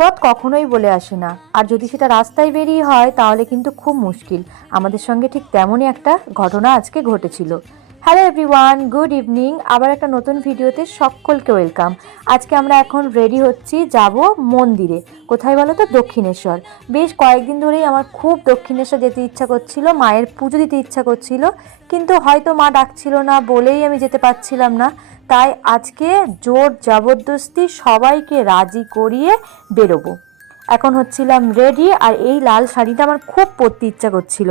বিপদ কখনোই বলে আসে না, আর যদি সেটা রাস্তায় বেরিয়ে হয় তাহলে কিন্তু খুব মুশকিল। আমাদের সঙ্গে ঠিক তেমনই একটা ঘটনা আজকে ঘটেছিল। Hello everyone, good evening. আবার একটা নতুন ভিডিওতে সকলকে ওয়েলকাম। আজকে আমরা এখন রেডি হচ্ছি, যাব মন্দিরে। কোথায় বলো তো? দক্ষিণেশ্বর। বেশ কয়েকদিন ধরেই আমার খুব দক্ষিণেশ্বর যেতে ইচ্ছা করছিল, মায়ের পুজো দিতে ইচ্ছা করছিল, কিন্তু হয়তো মা ডাকছিল না বলেই আমি যেতে পারছিলাম না। তাই আজকে জোর জবরদস্তি সবাইকে রাজি করিয়ে বেরোবো। এখন হচ্ছিলাম রেডি, আর এই লাল শাড়িটা আমার খুব পরতে ইচ্ছা করছিল,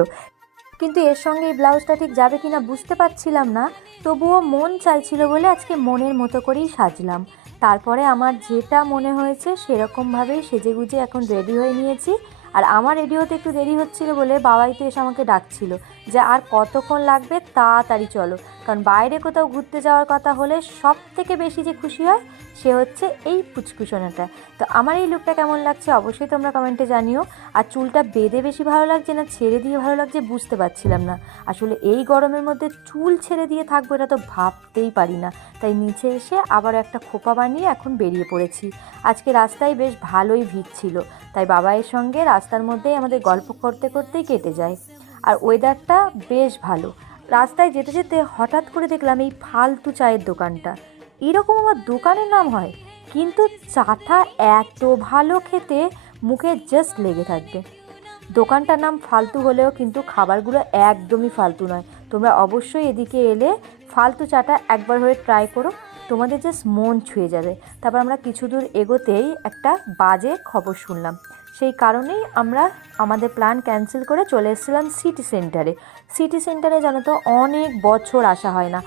কিন্তু এর সঙ্গে এই ব্লাউজটা ঠিক যাবে কিনা বুঝতে পারছিলাম না। তবুও মন চাইছিল বলে আজকে মনের মতো করেই সাজলাম। তারপরে আমার যেটা মনে হয়েছে সেরকমভাবেই সেজেগুজে এখন রেডি হয়ে নিয়েছি। আর আমার রেডি হতে একটু দেরি হচ্ছিল বলে বাবাই তো এসে আমাকে ডাকছিল যে আর কতক্ষণ লাগবে, তাড়াতাড়ি চলো। কারণ বাইরে কোথাও ঘুরতে যাওয়ার কথা হলে সব থেকে বেশি যে খুশি হয় সে হচ্ছে এই পুচকুসোনাটা। তো আমার এই লুকটা কেমন লাগছে অবশ্যই তোমরা কমেন্টে জানিও। আর চুলটা বেঁধে বেশি ভালো লাগছে না ছেড়ে দিয়ে ভালো লাগছে বুঝতে পারছিলাম না। আসলে এই গরমের মধ্যে চুল ছেড়ে দিয়ে থাকবো এটা তো ভাবতেই পারি না। তাই নিচে এসে আবার একটা খোপা বানিয়ে এখন বেরিয়ে পড়েছি। আজকে রাস্তায় বেশ ভালোই ভিড় ছিল, তাই বাবাইয়ের সঙ্গে রাস্তার মধ্যেই আমাদের গল্প করতে করতেই কেটে যায়। আর ওয়েদারটা বেশ ভালো। রাস্তায় যেতে যেতে হঠাৎ করে দেখলাম এই ফালতু চায়ের দোকানটা। এরকম আমার দোকানের নাম হয়, কিন্তু চাটা এত ভালো খেতে, মুখে জাস্ট লেগে থাকবে। দোকানটার নাম ফালতু হলেও কিন্তু খাবারগুলো একদমই ফালতু নয়। তোমরা অবশ্যই এদিকে এলে ফালতু চাটা একবার হয়ে ট্রাই করো, তোমাদের জাস্ট মন ছুঁয়ে যাবে। তারপর আমরা কিছু দূর এগোতেই একটা বাজে খবর শুনলাম, সেই কারণেই আমরা আমাদের প্ল্যান ক্যান্সেল করে চলে এসেছিলাম সিটি সেন্টারে। সিটি সেন্টারে জানো তো অনেক বছর আসা হয় না।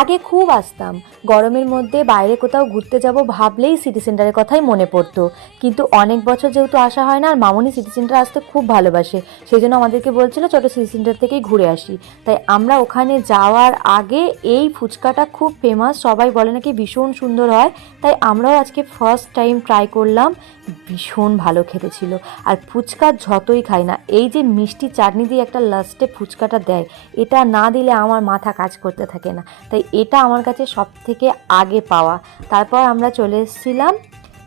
আগে খুব আসতাম, গরমের মধ্যে বাইরে কোথাও ঘুরতে যাব ভাবলেই সিটি সেন্টারের কথাই মনে পড়তো। কিন্তু অনেক বছর যেহেতু আসা হয় না, আর মামুনি সিটি সেন্টার আসতে খুব ভালোবাসে, সেই জন্য আমাদেরকে বলছিল ছোটো সিটি সেন্টার থেকেই ঘুরে আসি। তাই আমরা ওখানে যাওয়ার আগে এই ফুচকাটা খুব ফেমাস, সবাই বলে নাকি ভীষণ সুন্দর হয়। তাই আমরাও আজকে ফার্স্ট টাইম ট্রাই করলাম, ভীষণ ভালো খেতে ছিল। আর ফুচকা যতই খাই না, এই যে মিষ্টি চাটনি দিয়ে একটা লাস্টে ফুচকাটা দেয়, এটা না দিলে আমার মাথা কাজ করতে থাকে না। তাই এটা আমার কাছে সব থেকে আগে পাওয়া। তারপর আমরা চলে এসেছিলাম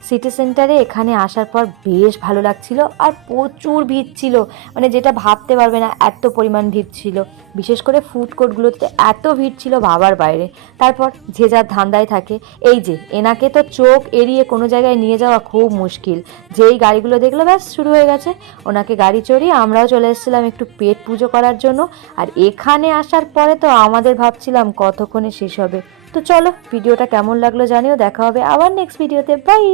সিটি সেন্টারে। এখানে আসার পর বেশ ভালো লাগছিল, আর প্রচুর ভিড় ছিল, মানে যেটা ভাবতে পারবে না এত পরিমাণ ভিড় ছিল। বিশেষ করে ফুড কোর্টগুলোতে এত ভিড় ছিল ভাবার বাইরে। তারপর যে যার ধান্দায় থাকে। এই যে এনাকে তো চোখ এড়িয়ে কোনো জায়গায় নিয়ে যাওয়া খুব মুশকিল, যেই গাড়িগুলো দেখলো ব্যাস শুরু হয়ে গেছে। ওনাকে গাড়ি চড়িয়ে আমরাও চলে এসেছিলাম একটু পেট পুজো করার জন্য। আর এখানে আসার পরে তো আমাদের ভাবছিলাম কতক্ষণে শেষ হবে। তো চলো, ভিডিওটা কেমন লাগলো জানিও। দেখা হবে আবার নেক্সট ভিডিওতে। বাই।